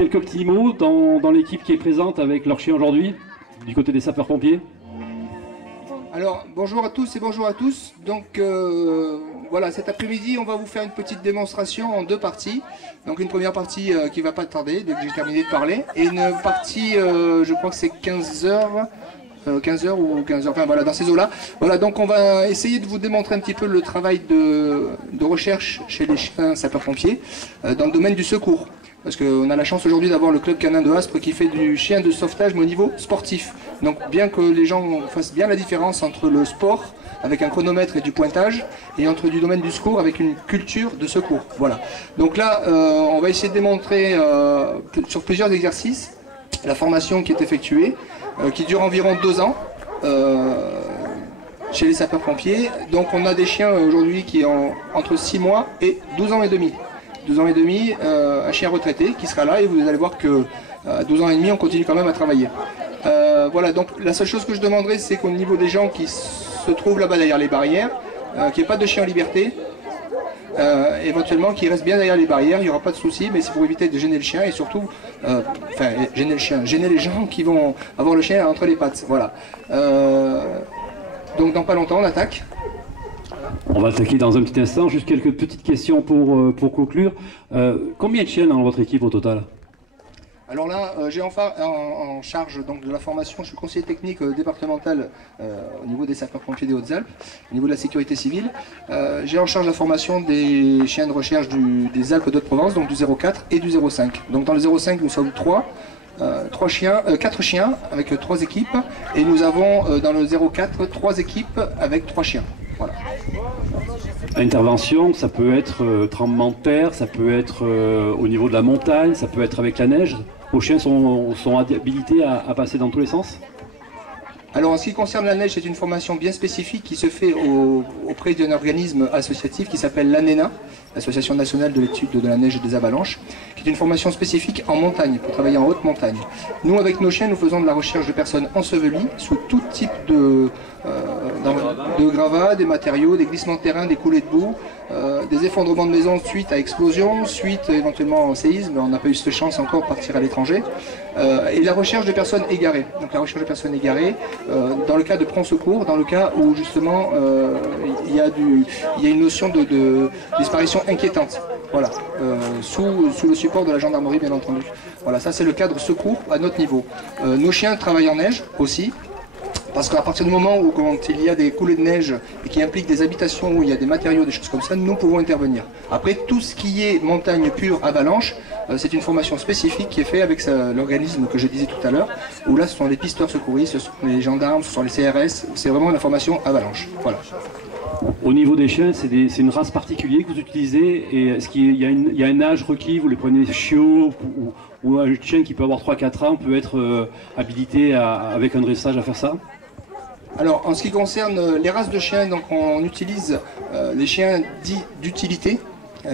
quelques petits mots dans l'équipe qui est présente avec leur chien aujourd'hui, du côté des sapeurs-pompiers. Alors, bonjour à tous et bonjour à tous. Donc, voilà, cet après-midi, on va vous faire une petite démonstration en deux parties. Donc, une première partie qui va pas tarder, dès que j'ai terminé de parler. Et une partie, je crois que c'est 15 heures. 15 heures ou 15 heures, enfin voilà, dans ces eaux-là. Voilà, donc on va essayer de vous démontrer un petit peu le travail de recherche chez les chiens sapeurs-pompiers dans le domaine du secours. Parce qu'on a la chance aujourd'hui d'avoir le club canin de Aspres qui fait du chien de sauvetage mais au niveau sportif. Donc bien que les gens fassent bien la différence entre le sport avec un chronomètre et du pointage et entre du domaine du secours avec une culture de secours. Voilà. Donc là, on va essayer de démontrer sur plusieurs exercices la formation qui est effectuée, qui dure environ 2 ans chez les sapeurs-pompiers. Donc on a des chiens aujourd'hui qui ont entre 6 mois et 12 ans et demi. 12 ans et demi, un chien retraité qui sera là et vous allez voir que à 12 ans et demi on continue quand même à travailler. Voilà, donc la seule chose que je demanderais c'est qu'au niveau des gens qui se trouvent là-bas derrière les barrières, qu'il n'y ait pas de chien en liberté, éventuellement qu'il reste bien derrière les barrières, il n'y aura pas de souci, mais c'est pour éviter de gêner le chien et surtout, enfin gêner le chien, gêner les gens qui vont avoir le chien entre les pattes. Voilà. Donc dans pas longtemps on attaque. On va attaquer dans un petit instant. Juste quelques petites questions pour conclure. Combien de chiens dans votre équipe au total? Alors là, j'ai en charge donc, de la formation, je suis conseiller technique départemental au niveau des sapeurs-pompiers des Hautes-Alpes, au niveau de la sécurité civile. J'ai en charge la formation des chiens de recherche des Alpes d'Haute-Provence, donc du 04 et du 05. Donc dans le 05, nous sommes 4 chiens avec 3 équipes, et nous avons dans le 04 3 équipes avec 3 chiens. Voilà. Intervention, ça peut être tremblement de terre, ça peut être au niveau de la montagne, ça peut être avec la neige. Vos chiens sont habilités à passer dans tous les sens? Alors en ce qui concerne la neige, c'est une formation bien spécifique qui se fait auprès d'un organisme associatif qui s'appelle l'ANENA, l'Association nationale de l'étude de la neige et des avalanches, qui est une formation spécifique en montagne, pour travailler en haute montagne. Nous, avec nos chiens, nous faisons de la recherche de personnes ensevelies sous tout type de gravats, des matériaux, des glissements de terrain, des coulées de boue, des effondrements de maisons suite à explosion, suite éventuellement au séisme, on n'a pas eu cette chance encore de partir à l'étranger, et la recherche de personnes égarées. Donc la recherche de personnes égarées, dans le cas de prompt secours, dans le cas où justement il y a une notion de disparition inquiétante. Voilà, sous le support de la gendarmerie bien entendu. Voilà, ça c'est le cadre secours à notre niveau. Nos chiens travaillent en neige aussi. Parce qu'à partir du moment où quand il y a des coulées de neige et qui impliquent des habitations où il y a des matériaux, des choses comme ça, nous pouvons intervenir. Après, tout ce qui est montagne pure, avalanche, c'est une formation spécifique qui est faite avec l'organisme que je disais tout à l'heure, où là ce sont les pisteurs secouristes, ce sont les gendarmes, ce sont les CRS, c'est vraiment une formation avalanche. Voilà. Au niveau des chiens, c'est une race particulière que vous utilisez, et est-ce qu'il y a un âge requis? Vous les prenez chiots ou un chien qui peut avoir 3-4 ans peut être habilité avec un dressage à faire ça? Alors, en ce qui concerne les races de chiens, donc on utilise les chiens dits d'utilité,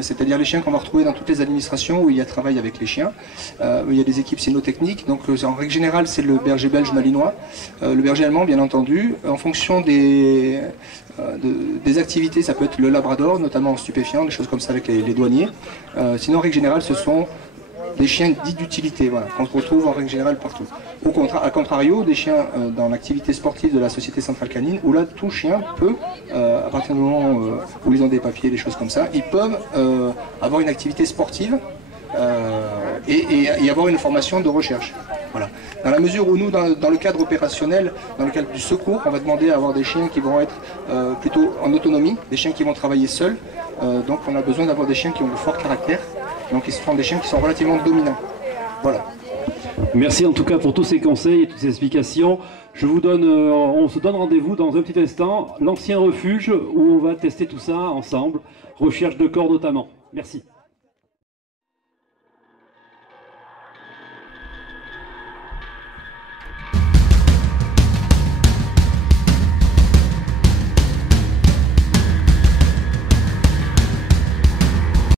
c'est-à-dire les chiens qu'on va retrouver dans toutes les administrations où il y a travail avec les chiens, où il y a des équipes cynotechniques. Donc en règle générale, c'est le berger belge malinois, le berger allemand bien entendu. En fonction des activités, ça peut être le labrador, notamment en stupéfiant, des choses comme ça avec les douaniers. Sinon, en règle générale, ce sont des chiens dits d'utilité, voilà, qu'on retrouve en règle générale partout. A contrario, des chiens dans l'activité sportive de la Société Centrale Canine, où là, tout chien peut, à partir du moment où ils ont des papiers, des choses comme ça, ils peuvent avoir une activité sportive et avoir une formation de recherche. Voilà. Dans la mesure où nous, dans le cadre opérationnel, dans le cadre du secours, on va demander à avoir des chiens qui vont être plutôt en autonomie, des chiens qui vont travailler seuls. Donc on a besoin d'avoir des chiens qui ont de forts caractères. Donc ils sont des chiens qui sont relativement dominants. Voilà. Merci en tout cas pour tous ces conseils et toutes ces explications. On se donne rendez-vous dans un petit instant, l'ancien refuge où on va tester tout ça ensemble, recherche de corps notamment. Merci.